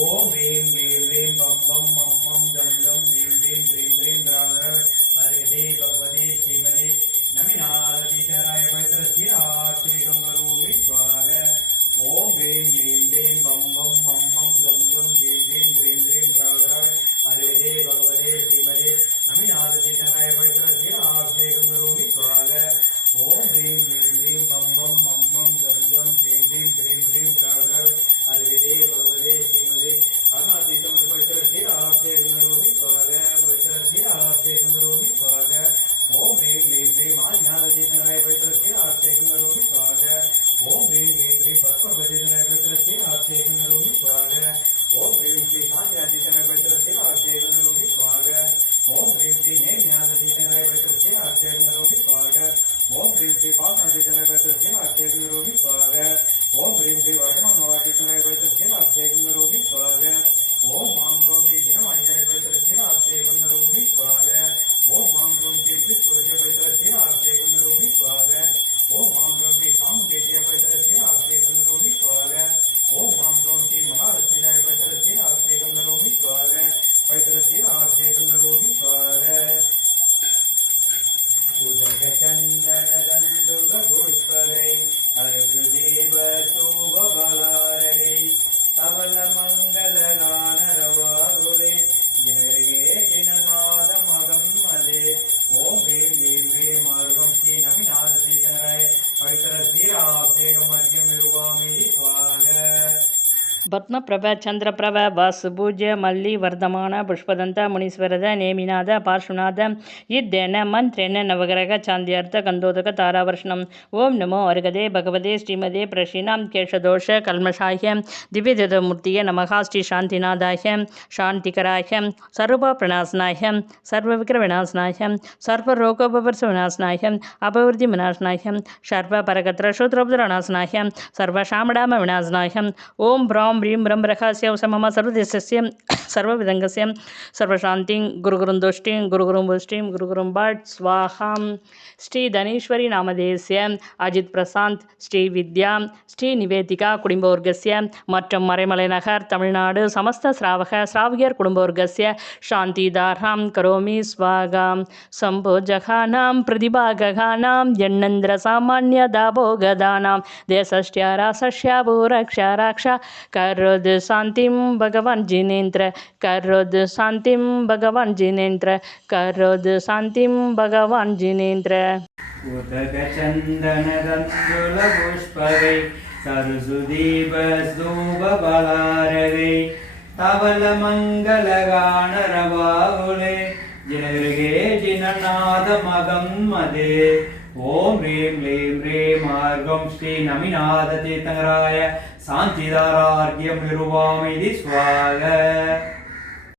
ஓம் ரீம் ரீம் ரீம் பம் பம் மம் மம் ஜம் ஜம் ரீம் ரீம் க்ரீம் க்ரீம் திராவிட உதகச்சந்தனதந்துலபுஷ்பகை அரு பத்மபிரப சந்திரபிரப வாசு பூஜ்ய மல்லி வர்தமான புஷ்பதந்த முனீஸ்வரத நேமிநாத பார்ஷ்வநாத இத்தேன மந்திரேன நவகிரக சாந்தியார்த்த கந்தோதக தாராவர்ஷணம் ஓம் நமோ அருகதே பகவதே ஸ்ரீமதே பிரஷினாம் கேஷதோஷ கல்மஷாய திவ்யதமூர்த்திய நமகா ஸ்ரீ சாந்திநாதாய சாந்திகராய சர்வ பிரணாசனாய சர்வ விக்கிர விநாசனாய சர்வ ரோகோபவர்ச விநாசனாய அபவிருதி விநாசனாய சர்வ பரகத்திர சூத்ரோபுதரநாசனாய சர்வ சாமடாம விநாசனாய ஓம் ப்ராம் ह्रीं रं रः स्यां स मम सर्वदेशस्य सर्वविदङ्गस्य सर्वशान्तिं गुरुगुरुं दुष्टिं गुरुगुरुं पुष्टिं गुरुगुरुं भट् स्वाहां ஸ்ரீ தனீஸ்வரி நாமதேசிய அஜித் பிரசாந்த் ஸ்ரீ வித்யா ஸ்ரீ நிவேதிகா குடும்பவர்க்கஸ்ய மற்றும் மறைமலை நகர் தமிழ்நாடு சமஸ்த ஸ்ராவக ஸ்ராவகியர் குடும்பவர்க்கஸ்ய சாந்திதாராம் கரோமி ஸ்வாகாம் சம்போஜகானாம் பிரதிபாககானாம் எண்ணந்திர சாமானிய தாபோகதானாம் தேசஸ்ய ராசஸ்ய பூரக்ஷாராக்ஷ கரோது சாந்திம் பகவான் ஜினேந்திர கரோது சாந்திம் பகவான் ஜினேந்திர கரோது சாந்திம் பகவான் ஜினேந்திர. உதகச்சந்தனதந்துலபுஷ்பகை சரசுதீபஸ்தூபபலாரகை தவல மங்களகானரபாகுலே ஜனகிருகே ஜினநாத மகம் மதே ஓம் ரேம் லேம் ரீம் மார்கம் ஸ்ரீ நமிநாத தீர்த்தங்கராய சாந்திதாரார்கியம் நிருவாமிதி சுவாக